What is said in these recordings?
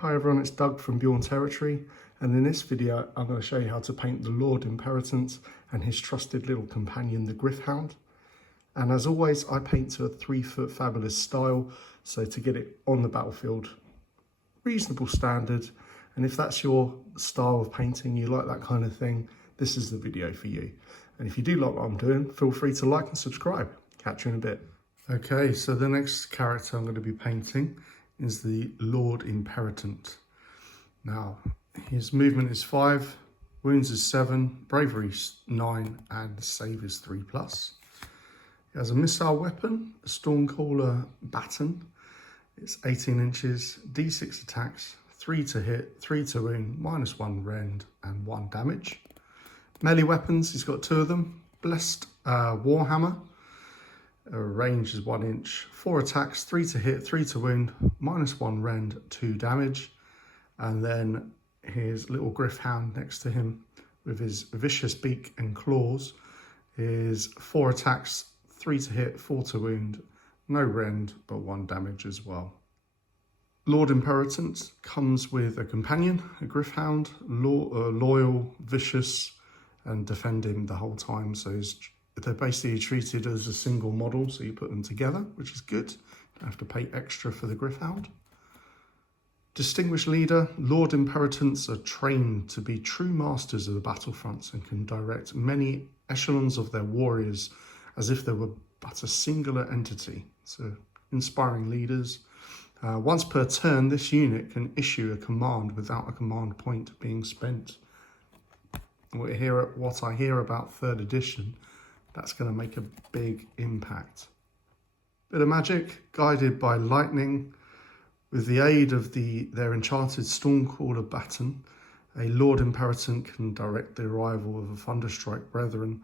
Hi everyone, it's Doug from Bjorn Territory, and in this video I'm going to show you how to paint the Lord Imperatant and his trusted little companion, the Gryph-hound. And as always, I paint to a 3-foot fabulous style, so to get it on the battlefield, reasonable standard. And if that's your style of painting, you like that kind of thing, this is the video for you. And if you do like what I'm doing, feel free to like and subscribe. Catch you in a bit. Okay, so the next character I'm going to be painting is the Lord Imperatant. Now, his movement is 5, wounds is 7, bravery is 9, and save is 3+. He has a missile weapon, a Stormcast baton. It's 18 inches, D6 attacks, 3 to hit, 3 to wound, -1 rend, and 1 damage. Melee weapons, he's got 2 of them. Blessed Warhammer. Range is 1 inch, 4 attacks, 3 to hit, 3 to wound, -1 rend, 2 damage. And then his little Gryph-hound next to him with his vicious beak and claws is 4 attacks, 3 to hit, 4 to wound, no rend, but 1 damage as well. Lord Imperatant comes with a companion, a Gryph-hound, loyal, vicious, and defending the whole time. So they're basically treated as a single model, so you put them together, which is good. Don't have to pay extra for the Gryph-hound. Distinguished leader, Lord Imperatants are trained to be true masters of the battlefronts and can direct many echelons of their warriors as if they were but a singular entity. So inspiring leaders. Once per turn, this unit can issue a command without a command point being spent. What I hear about 3rd edition, that's going to make a big impact. Bit of magic, guided by lightning. With the aid of their enchanted Stormcaller baton, a Lord Imperatant can direct the arrival of a Thunderstrike brethren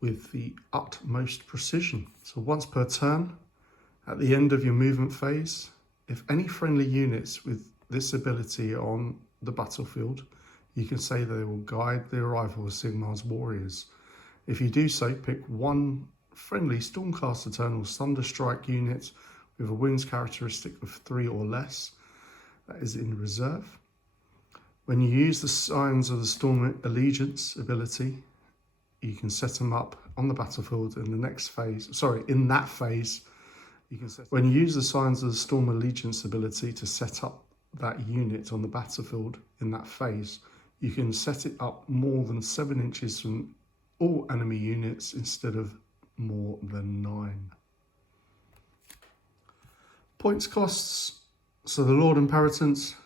with the utmost precision. So once per turn, at the end of your movement phase, if any friendly units with this ability are on the battlefield, you can say they will guide the arrival of Sigmar's warriors. If you do so, pick one friendly Stormcast Eternals Thunderstrike unit with a wounds characteristic of 3 or less. That is in reserve. When you use the Signs of the Storm Allegiance ability, you can set them up on the battlefield in the next phase. In that phase, you can set. When you use the Signs of the Storm Allegiance ability to set up that unit on the battlefield in that phase, you can set it up more than 7 inches from all enemy units instead of more than 9. Points costs. So the Lord Imperatant,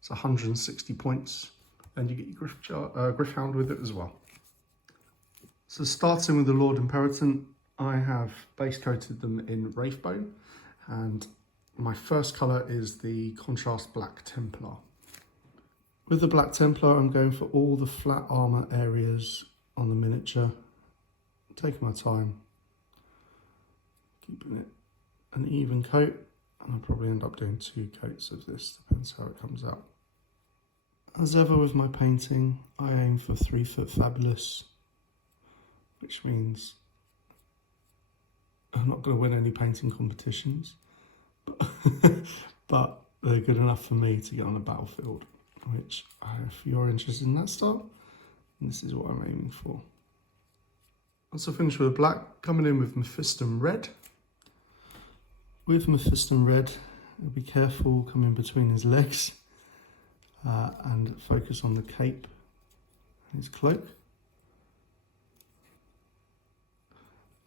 it's 160 points, and you get your Gryph-hound with it as well. So starting with the Lord Imperatant, I have base coated them in Wraithbone, and my first colour is the contrast Black Templar. With the Black Templar, I'm going for all the flat armour areas on the miniature, taking my time, keeping it an even coat, and I'll probably end up doing 2 coats of this, depends how it comes out. As ever with my painting, I aim for 3-foot fabulous, which means I'm not going to win any painting competitions, but they're good enough for me to get on a battlefield, which if you're interested in that style, this is what I'm aiming for. Once I finish with black, coming in with Mephiston Red. With Mephiston Red, be careful coming between his legs and focus on the cape and his cloak.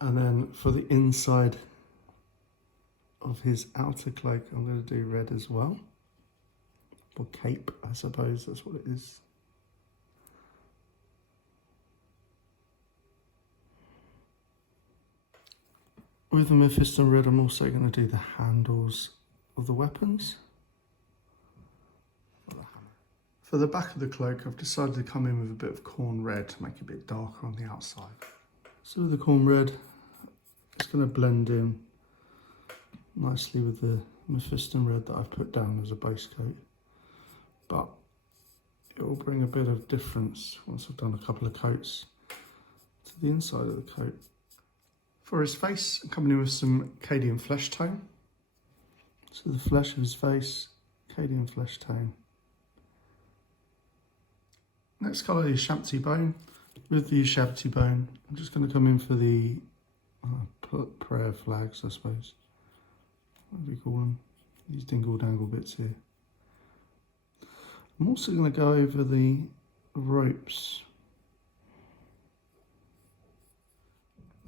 And then for the inside of his outer cloak, I'm going to do red as well. Or cape, I suppose that's what it is. With the Mephiston Red, I'm also going to do the handles of the weapons. For the back of the cloak, I've decided to come in with a bit of corn red to make it a bit darker on the outside. So with the corn red, it's going to blend in nicely with the Mephiston Red that I've put down as a base coat. But it will bring a bit of difference once I've done a couple of coats to the inside of the coat. For his face, I'm coming in with some Cadian flesh tone. So the flesh of his face Acadian flesh tone. Next colour is Shabty Bone. With the Shabty Bone, I'm just going to come in for the prayer flags, I suppose. What do we call them? These dingle dangle bits here. I'm also going to go over the ropes.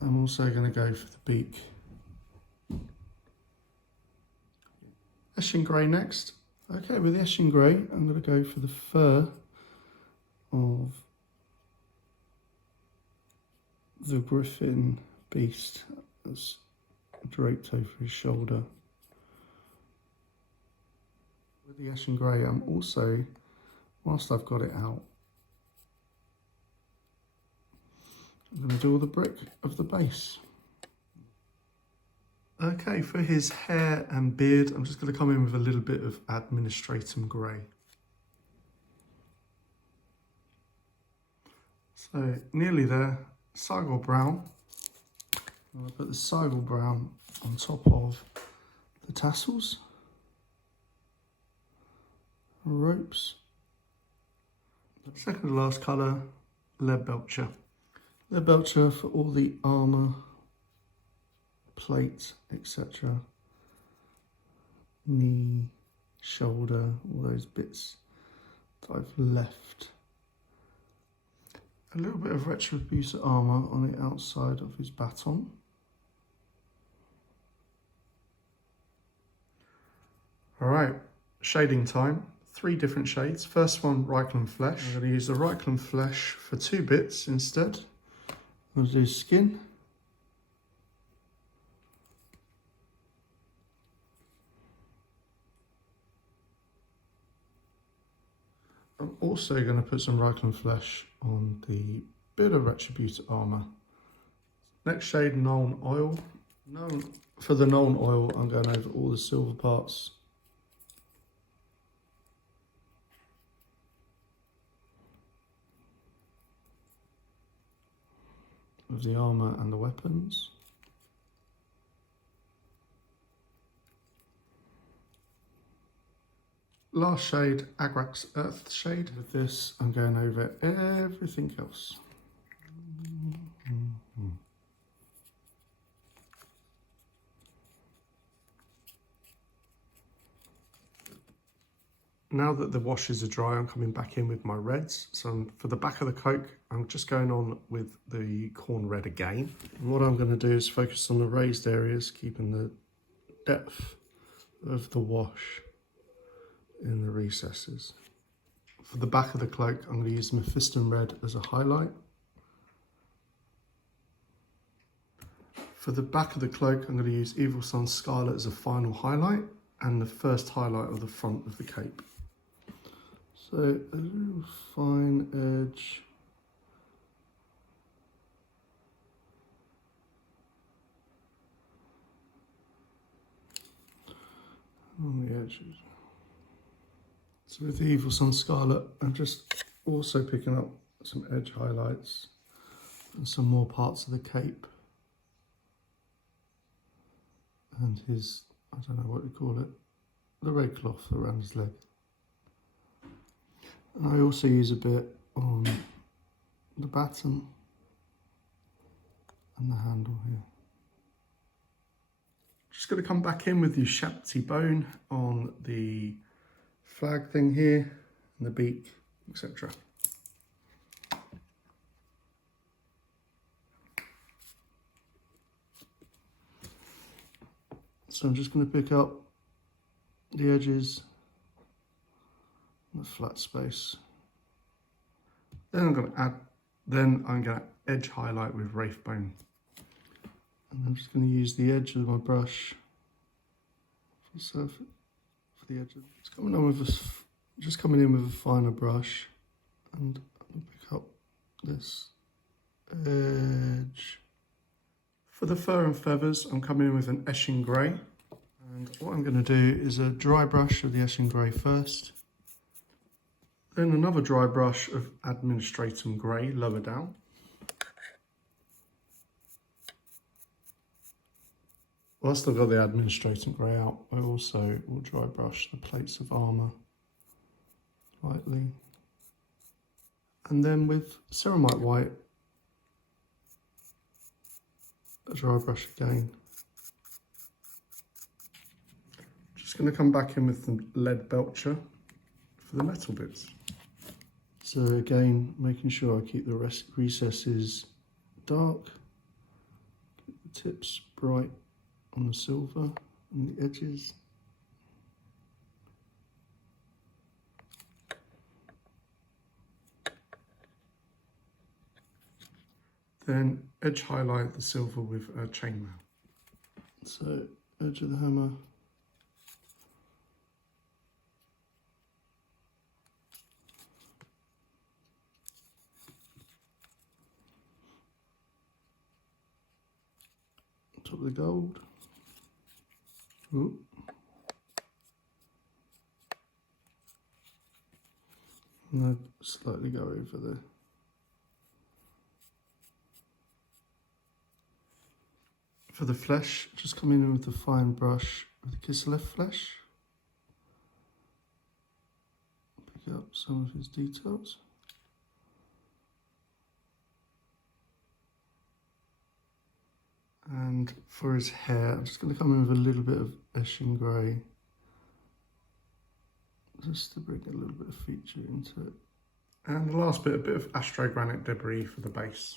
I'm also going to go for the beak. Eshin Grey next. Okay, with the Eshin Grey, I'm going to go for the fur of the griffin beast that's draped over his shoulder. With the Eshin Grey, I'm also, whilst I've got it out, I'm going to do all the brick of the base. Okay, for his hair and beard, I'm just going to come in with a little bit of Administratum Grey. So, nearly there. Sigmar Brown. I'm going to put the Sigmar Brown on top of the tassels. Ropes. Second to last colour, Lead Belcher. Lead Belcher for all the armour, plate, etc. Knee, shoulder, all those bits that I've left. A little bit of Retributor armour on the outside of his baton. Alright, shading time. 3 different shades. First one, Reichland Flesh. I'm going to use the Reichland Flesh for 2 bits instead. I'm going to do skin. I'm also going to put some Reichland Flesh on the bit of Retributor armour. Next shade, Nuln Oil. For the Nuln Oil, I'm going over all the silver parts. Of the armour and the weapons. Last shade, Agrax Earth shade. With this, I'm going over everything else. Now that the washes are dry, I'm coming back in with my reds. So for the back of the coat, I'm just going on with the corn red again. And what I'm going to do is focus on the raised areas, keeping the depth of the wash in the recesses. For the back of the cloak, I'm going to use Mephiston Red as a highlight. For the back of the cloak, I'm going to use Evil Sun Scarlet as a final highlight and the first highlight of the front of the cape. So a little fine edge. On the edges. So with the Evil Sun Scarlet, I'm just also picking up some edge highlights and some more parts of the cape. And his, I don't know what you call it, the red cloth around his leg. And I also use a bit on the baton and the handle here. Just going to come back in with the Shabty Bone on the flag thing here, and the beak, etc. So I'm just going to pick up the edges, the flat space. Then I'm going to edge highlight with Wraithbone. And I'm just going to use the edge of my brush for the edge. It's coming on with just coming in with a finer brush, and I'll pick up this edge. For the fur and feathers, I'm coming in with an Eshin Grey. And what I'm going to do is a dry brush of the Eshin Grey first. Then another dry brush of Administratum Grey lower down. Whilst I've got the administrating grey out, I also will dry brush the plates of armour lightly. And then with ceramite white, a dry brush again. Just going to come back in with the lead belcher for the metal bits. So again, making sure I keep the recesses dark, keep the tips bright on the silver and the edges. Then edge highlight the silver with a chainmail. So edge of the hammer. Top of the gold. Ooh. And I'd slightly go over there. For the flesh, just come in with the fine brush with the Kislev flesh. Pick up some of his details. And for his hair, I'm just going to come in with a little bit of Eshin grey, just to bring a little bit of feature into it. And the last bit, a bit of astrogranite debris for the base.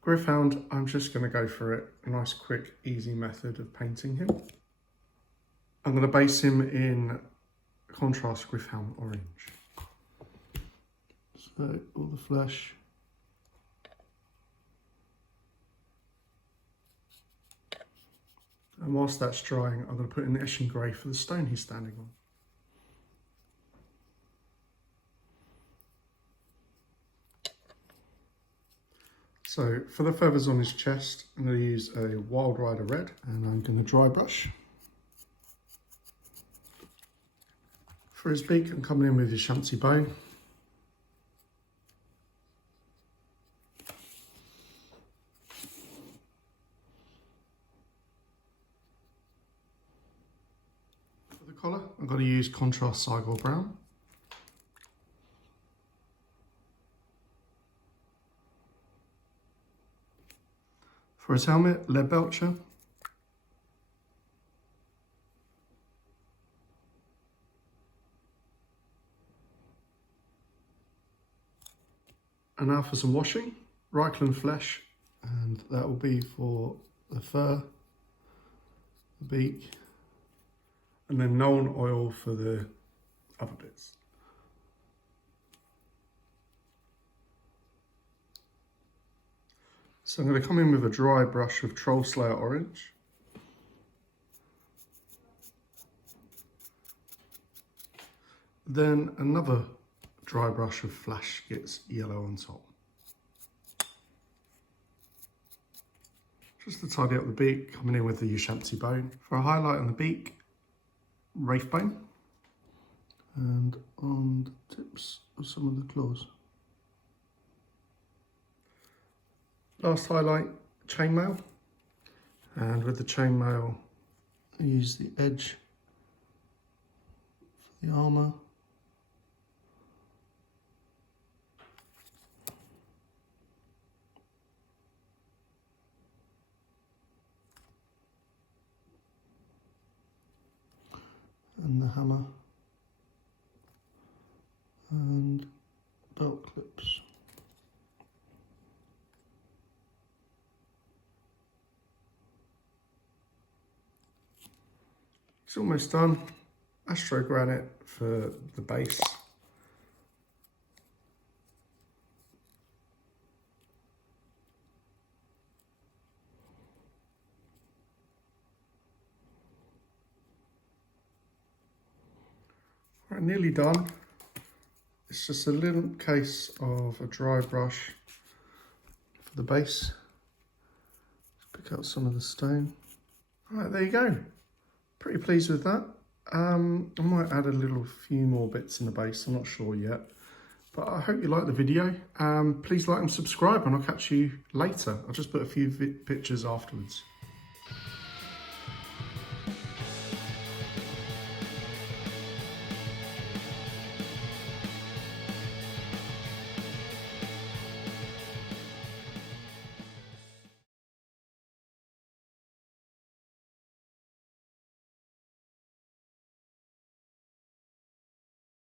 Gryph-hound, I'm just going to go for it. A nice, quick, easy method of painting him. I'm going to base him in contrast Gryph-hound orange. So all the flesh. And whilst that's drying, I'm going to put in the Eshin grey for the stone he's standing on. So for the feathers on his chest, I'm going to use a Wild Rider red, and I'm going to dry brush. For his beak, I'm coming in with your Shanty bone. For the collar, I'm going to use contrast Sigmar brown. For his helmet, lead belcher. And now for some washing, Reichland flesh, and that will be for the fur, the beak, and then Nuln oil for the other bits. So I'm going to come in with a dry brush of Troll Slayer orange. Then another dry brush of Flash Gets yellow on top. Just to tidy up the beak, coming in with the Ushabti bone. For a highlight on the beak, Wraith bone. And on the tips of some of the claws. Last highlight, chainmail, and with the chainmail I use the edge for the armour. And the hammer and belt clips. It's almost done. Astrogranite for the base. Right, nearly done. It's just a little case of a dry brush for the base. Just pick out some of the stone. Right, there you go. Pretty pleased with that. I might add a few more bits in the base, I'm not sure yet. But I hope you like the video. Please like and subscribe, and I'll catch you later. I'll just put a few pictures afterwards.